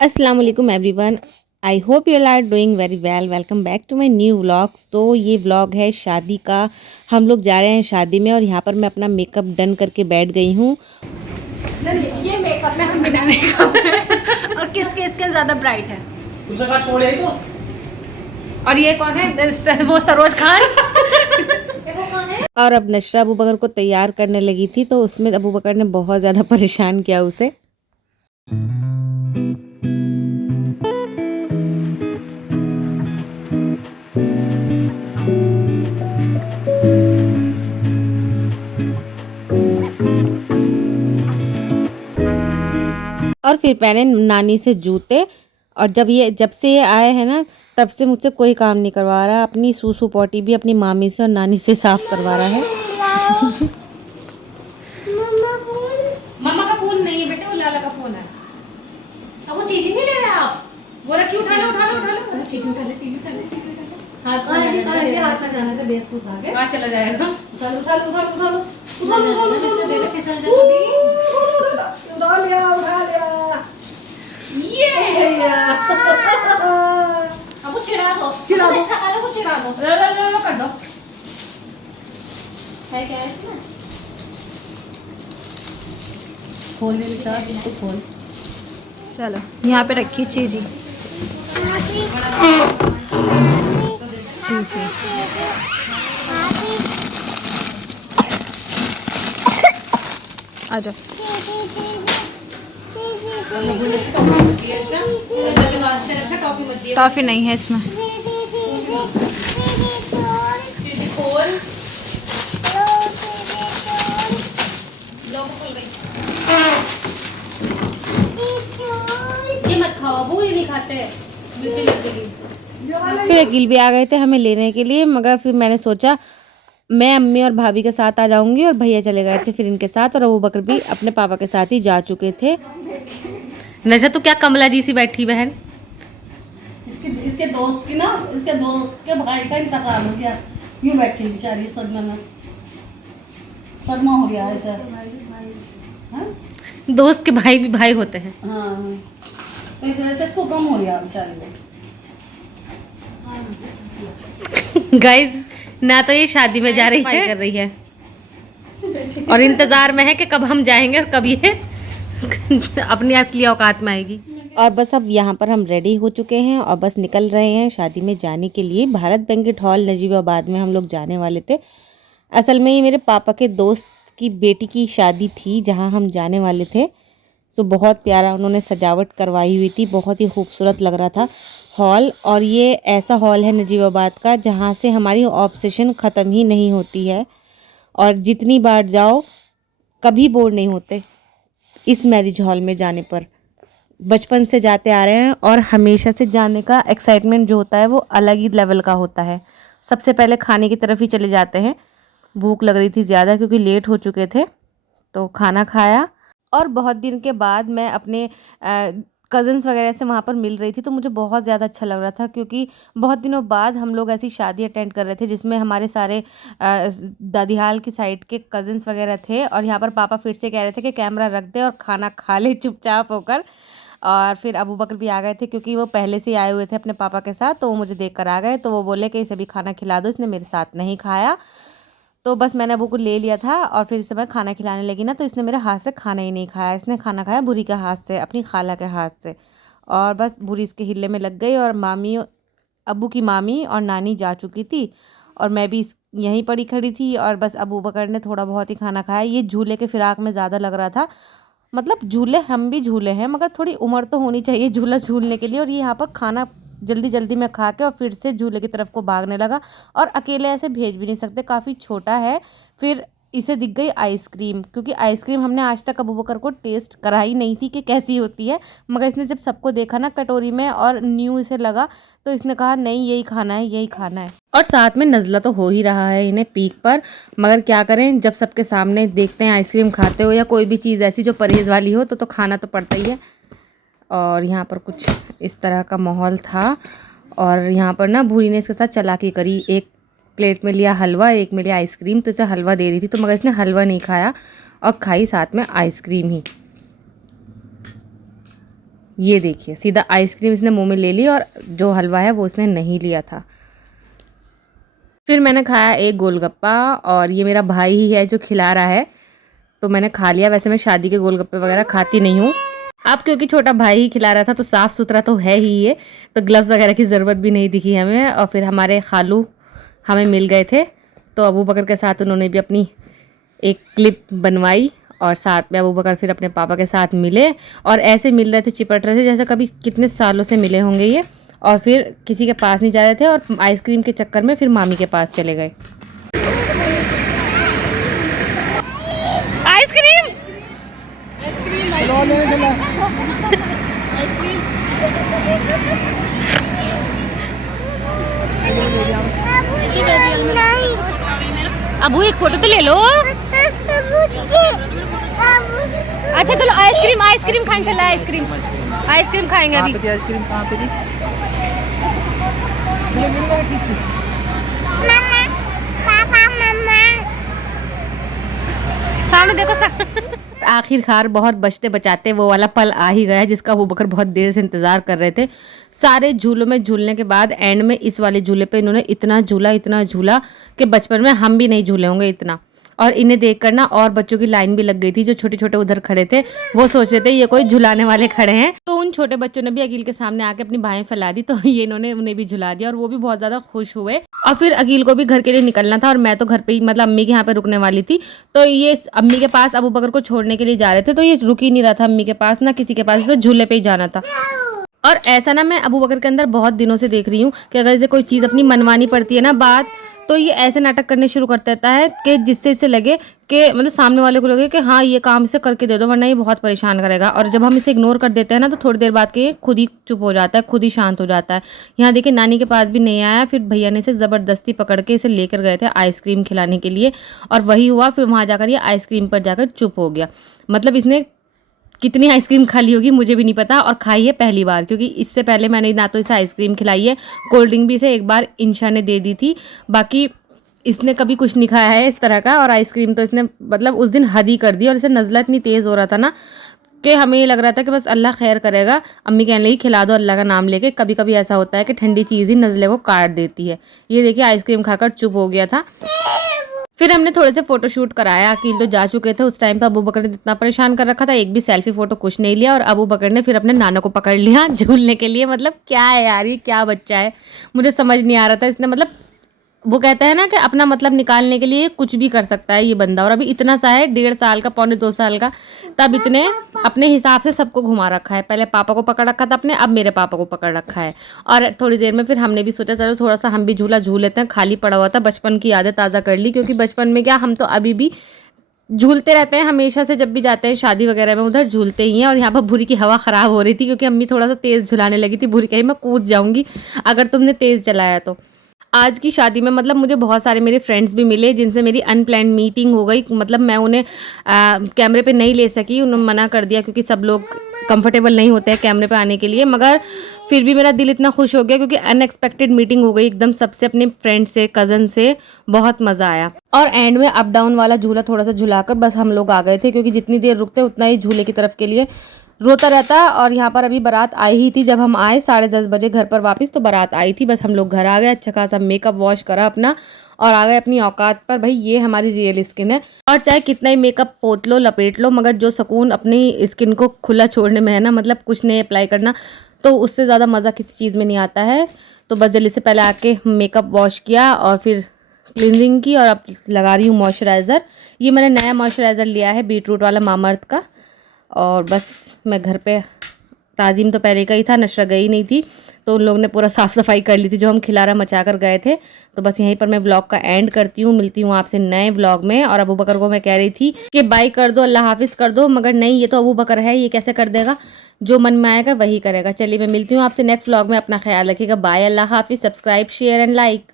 अस्सलाम वालेकुम everyone. I hope you are doing very well. Welcome back to my new vlog. So ये vlog है शादी का। हम लोग जा रहे हैं शादी में और यहाँ पर मैं अपना मेकअप डन करके बैठ गई हूँ। ये मेकअप में हम बिना मेकअप और किसके स्किन ज़्यादा ब्राइट है। तो और ये कौन है? वो सरोज खान। वो कौन है? और अब नशरा अबू बकर को तैयार करने लगी थी तो उसमें अबू बकर ने बहुत ज़्यादा परेशान किया उसे। और फिर पहने नानी से जूते। और जब से ये आए हैं ना तब से मुझसे कोई काम नहीं करवा रहा। अपनी सूसू पोटी भी अपनी मामी से और नानी से साफ करवा रहा है। मम्मा का फोन नहीं है बेटे, वो लाला का फोन है। अब वो चीज ही नहीं ले रहे आप। वो रखी, उठा लो उठा लो उठा लो। वो चीज उठा ले, चीज उठा ले, चीज उठा ले। हाथ में जाना का देश को उठा के हाथ चला जाएगा। उठा लो उठा लो उठा लो उठा लो उठा लो उठा लो बेटा, फिसल जा कभी। उठा लिया उठा लिया। ये अब वो चिढ़ा दो, चिढ़ा दो, शाला को चिढ़ा दो, लो कर दो। है क्या है इसमें? खोल ले बेटा, इसको खोल। चलो यहाँ पे रखिए चीजी। जी आ जाओ। टॉफी नहीं है इसमें। ये मत खाओ अबू, ये नहीं खाते हैं, मिर्ची लगेगी। फिर अकील भी आ गए थे हमें लेने के लिए, मगर फिर मैंने सोचा मैं अम्मी और भाभी के साथ आ जाऊंगी और भैया चले गए थे फिर इनके साथ, और अबू बकर भी अपने पापा के साथ ही जा चुके थे। नशा तो क्या कमला जी सी बैठी बहन। इसके दोस्त की ना, इसके दोस्त के भाई का इंतकाल हो गया। यूँ बैठी बेचारी सदमा में, सदमा हो गया ऐसा। हाँ दोस्त के भाई भी भाई होते हैं। हाँ, तो इस वजह से इसको कम हो गया बेचारी को। गाइस ना तो ये शादी में जा रही है कर रही है और इंतजार में है कि कब हम जाएंगे और कब ये अपनी असली औकात में आएगी। और बस अब यहाँ पर हम रेडी हो चुके हैं और बस निकल रहे हैं शादी में जाने के लिए। भारत बैंक्वेट हॉल नजीबाबाद में हम लोग जाने वाले थे। असल में ये मेरे पापा के दोस्त की बेटी की शादी थी जहाँ हम जाने वाले थे। सो बहुत प्यारा उन्होंने सजावट करवाई हुई थी, बहुत ही खूबसूरत लग रहा था हॉल। और ये ऐसा हॉल है नजीबाबाद का जहाँ से हमारी ऑब्सेशन ख़त्म ही नहीं होती है और जितनी बार जाओ कभी बोर नहीं होते इस मैरिज हॉल में जाने पर। बचपन से जाते आ रहे हैं और हमेशा से जाने का एक्साइटमेंट जो होता है वो अलग ही लेवल का होता है। सबसे पहले खाने की तरफ ही चले जाते हैं। भूख लग रही थी ज़्यादा क्योंकि लेट हो चुके थे, तो खाना खाया। और बहुत दिन के बाद मैं अपने कज़न्स वगैरह से वहाँ पर मिल रही थी, तो मुझे बहुत ज़्यादा अच्छा लग रहा था क्योंकि बहुत दिनों बाद हम लोग ऐसी शादी अटेंड कर रहे थे जिसमें हमारे सारे दादीहाल की साइड के कज़न्स वगैरह थे। और यहाँ पर पापा फिर से कह रहे थे कि कैमरा रख दे और खाना खा ले चुपचाप होकर। और फिर अबू बकर भी आ गए थे क्योंकि वो पहले से ही आए हुए थे अपने पापा के साथ, तो वो मुझे देख कर आ गए। तो वो बोले कि इसे भी खाना खिला दो, इसने मेरे साथ नहीं खाया। तो बस मैंने अबू को ले लिया था और फिर इसे मैं खाना खिलाने लगी ना, तो इसने मेरे हाथ से खाना ही नहीं खाया। इसने खाना खाया बुरी के हाथ से, अपनी खाला के हाथ से। और बस बुरी इसके हिल्ले में लग गई और मामी, अबू की मामी और नानी जा चुकी थी और मैं भी यहीं पड़ी खड़ी थी। और बस अबू बकर ने थोड़ा बहुत ही खाना खाया। ये झूले के फिराक में ज़्यादा लग रहा था। मतलब झूले हम भी झूले हैं मगर थोड़ी उम्र तो होनी चाहिए झूला झूलने के लिए। और ये यहाँ पर खाना जल्दी जल्दी में खा के और फिर से झूले की तरफ को भागने लगा। और अकेले ऐसे भेज भी नहीं सकते, काफ़ी छोटा है। फिर इसे दिख गई आइसक्रीम, क्योंकि आइसक्रीम हमने आज तक अबू बकर को टेस्ट कराई नहीं थी कि कैसी होती है। मगर इसने जब सबको देखा ना कटोरी में और न्यू इसे लगा, तो इसने कहा नहीं यही खाना है, यही खाना है। और साथ में नज़ला तो हो ही रहा है इन्हें पीक पर, मगर क्या करें, जब सबके सामने देखते हैं आइसक्रीम खाते हो या कोई भी चीज़ ऐसी जो परहेज़ वाली हो तो खाना तो पड़ता ही है। और यहाँ पर कुछ इस तरह का माहौल था। और यहाँ पर ना भूरी ने इसके साथ चालाकी करी, एक प्लेट में लिया हलवा, एक में लिया आइसक्रीम। तो इसे हलवा दे रही थी तो मगर इसने हलवा नहीं खाया और खाई साथ में आइसक्रीम ही। ये देखिए, सीधा आइसक्रीम इसने मुंह में ले ली और जो हलवा है वो इसने नहीं लिया था। फिर मैंने खाया एक गोलगप्पा और ये मेरा भाई ही है जो खिला रहा है, तो मैंने खा लिया। वैसे मैं शादी के गोलगप्पे वगैरह खाती नहीं हूँ, अब क्योंकि छोटा भाई ही खिला रहा था तो साफ़ सुथरा तो है ही ये, तो ग्लव्स वगैरह की ज़रूरत भी नहीं दिखी हमें। और फिर हमारे खालू हमें मिल गए थे, तो अबू बकर के साथ उन्होंने भी अपनी एक क्लिप बनवाई और साथ में अबू बकर फिर अपने पापा के साथ मिले और ऐसे मिल रहे थे चिपट रहे थे जैसे कभी कितने सालों से मिले होंगे ये। और फिर किसी के पास नहीं जा रहे थे और आइसक्रीम के चक्कर में फिर मामी के पास चले गए। आइसक्रीम अबू एक फोटो तो ले लो। अच्छा चलो आइसक्रीम खाएंगे, चला आइसक्रीम खाएंगे अभी। आइसक्रीम कहाँ पे जी? सामने देखो आखिरकार बहुत बचते बचाते वो वाला पल आ ही गया जिसका अबू बकर बहुत देर से इंतज़ार कर रहे थे। सारे झूलों में झूलने के बाद एंड में इस वाले झूले पे इन्होंने इतना झूला कि बचपन में हम भी नहीं झूले होंगे इतना। और इन्हें देखकर ना और बच्चों की लाइन भी लग गई थी, जो छोटे छोटे उधर खड़े थे वो सोच रहे थे ये कोई झुलाने वाले खड़े हैं। तो उन छोटे बच्चों ने भी अकील के सामने आके अपनी बाहें फैला दी, तो ये इन्होंने उन्हें भी झुला दिया और वो भी बहुत ज़्यादा खुश हुए। और फिर अकील को भी घर के लिए निकलना था और मैं तो घर पे ही मतलब अम्मी के यहाँ पे रुकने वाली थी, तो ये अम्मी के पास अबू बकर को छोड़ने के लिए जा रहे थे, तो ये रुक ही नहीं रहा था अम्मी के पास ना किसी के पास, तो झूले पे ही जाना था। और ऐसा ना मैं अबू बकर के अंदर बहुत दिनों से देख रही हूँ कि अगर इसे कोई चीज़ अपनी मनवानी पड़ती है ना बात, तो ये ऐसे नाटक करने शुरू कर देता है कि जिससे इसे लगे कि मतलब सामने वाले को लगे कि हाँ ये काम इसे करके दे दो वरना ये बहुत परेशान करेगा। और जब हम इसे इग्नोर कर देते हैं ना तो थोड़ी देर बाद के ये खुद ही चुप हो जाता है, खुद ही शांत हो जाता है। यहाँ देखिए नानी के पास भी नहीं आया, फिर भैया ने इसे ज़बरदस्ती पकड़ के इसे लेकर गए थे आइसक्रीम खिलाने के लिए और वही हुआ। फिर वहाँ जाकर ये आइसक्रीम पर जाकर चुप हो गया। मतलब इसने कितनी आइसक्रीम खा ली होगी मुझे भी नहीं पता, और खाई है पहली बार, क्योंकि इससे पहले मैंने ना तो इसे आइसक्रीम खिलाई है, कोल्ड ड्रिंक भी इसे एक बार इंशा ने दे दी थी, बाकी इसने कभी कुछ नहीं खाया है इस तरह का। और आइसक्रीम तो इसने मतलब उस दिन हद ही कर दी और इसे नज़ला इतनी तेज़ हो रहा था ना कि हमें ये लग रहा था कि बस अल्लाह खैर करेगा, अम्मी कहने लगी खिला दो अल्लाह का नाम लेके। कभी कभी ऐसा होता है कि ठंडी चीज़ ही नज़ले को काट देती है। ये देखिए आइसक्रीम खाकर चुप हो गया था। फिर हमने थोड़े से फोटो शूट कराया, अकील तो जा चुके थे उस टाइम पे, अबू बकर ने इतना परेशान कर रखा था, एक भी सेल्फी फोटो कुछ नहीं लिया। और अबू बकर ने फिर अपने नाना को पकड़ लिया झूलने के लिए। मतलब क्या है यार, ये क्या बच्चा है, मुझे समझ नहीं आ रहा था। इसने मतलब वो कहता है ना कि अपना मतलब निकालने के लिए कुछ भी कर सकता है ये बंदा, और अभी इतना सा है 1.5 साल का, 1.25 साल का, तब इतने अपने हिसाब से सबको घुमा रखा है। पहले पापा को पकड़ रखा था अपने, अब मेरे पापा को पकड़ रखा है। और थोड़ी देर में फिर हमने भी सोचा चलो थोड़ा सा हम भी झूला झूल लेते हैं, खाली पड़ा हुआ था, बचपन की यादें ताज़ा कर ली। क्योंकि बचपन में क्या, हम तो अभी भी झूलते रहते हैं हमेशा से, जब भी जाते हैं शादी वगैरह में उधर झूलते ही हैं। और यहाँ पर भूरी की हवा ख़राब हो रही थी क्योंकि अम्मी थोड़ा सा तेज़ झुलाने लगी थी। भूरी कही मैं कूद जाऊँगी अगर तुमने तेज़ चलाया तो। आज की शादी में मतलब मुझे बहुत सारे मेरे फ्रेंड्स भी मिले जिनसे मेरी अनप्लान्ड मीटिंग हो गई। मतलब मैं उन्हें कैमरे पे नहीं ले सकी, उन्होंने मना कर दिया क्योंकि सब लोग कंफर्टेबल नहीं होते हैं कैमरे पे आने के लिए। मगर फिर भी मेरा दिल इतना खुश हो गया क्योंकि अनएक्सपेक्टेड मीटिंग हो गई एकदम सबसे, अपने फ्रेंड से, कज़न से, बहुत मज़ा आया। और एंड में अप डाउन वाला झूला थोड़ा सा झुलाकर बस हम लोग आ गए थे, क्योंकि जितनी देर रुकते उतना ही झूले की तरफ के लिए रोता रहता है। और यहाँ पर अभी बारात आई ही थी, जब हम आए 10:30 बजे घर पर वापस, तो बारात आई थी। बस हम लोग घर आ गए, अच्छा खासा मेकअप वॉश करा अपना और आ गए अपनी औकात पर। भाई ये हमारी रियल स्किन है, और चाहे कितना ही मेकअप पोत लो लपेट लो, मगर जो सुकून अपनी स्किन को खुला छोड़ने में है ना, मतलब कुछ नहीं अप्लाई करना, तो उससे ज़्यादा मज़ा किसी चीज़ में नहीं आता है। तो बस जल्दी से पहले आके मेकअप वॉश किया और फिर क्लिनजिंग की, और अब लगा रही हूँ मॉइस्चराइज़र। ये मैंने नया मॉइस्चराइज़र लिया है बीटरूट वाला मामाअर्थ का। और बस मैं घर पे, ताज़ीम तो पहले का ही था, नशरा गई नहीं थी, तो उन लोगों ने पूरा साफ़ सफाई कर ली थी जो हम खिलारा मचा कर गए थे। तो बस यहीं पर मैं व्लॉग का एंड करती हूँ, मिलती हूँ आपसे नए व्लॉग में। और अबू बकर को मैं कह रही थी कि बाय कर दो, अल्लाह हाफिज़ कर दो, मगर नहीं, ये तो अबू बकर है, ये कैसे कर देगा, जो मन में आएगा वही करेगा। चलिए मैं मिलती हूँ आपसे नेक्स्ट व्लॉग में, अपना ख्याल रखिएगा, बाय, अल्लाह हाफिज़, सब्सक्राइब, शेयर एंड लाइक।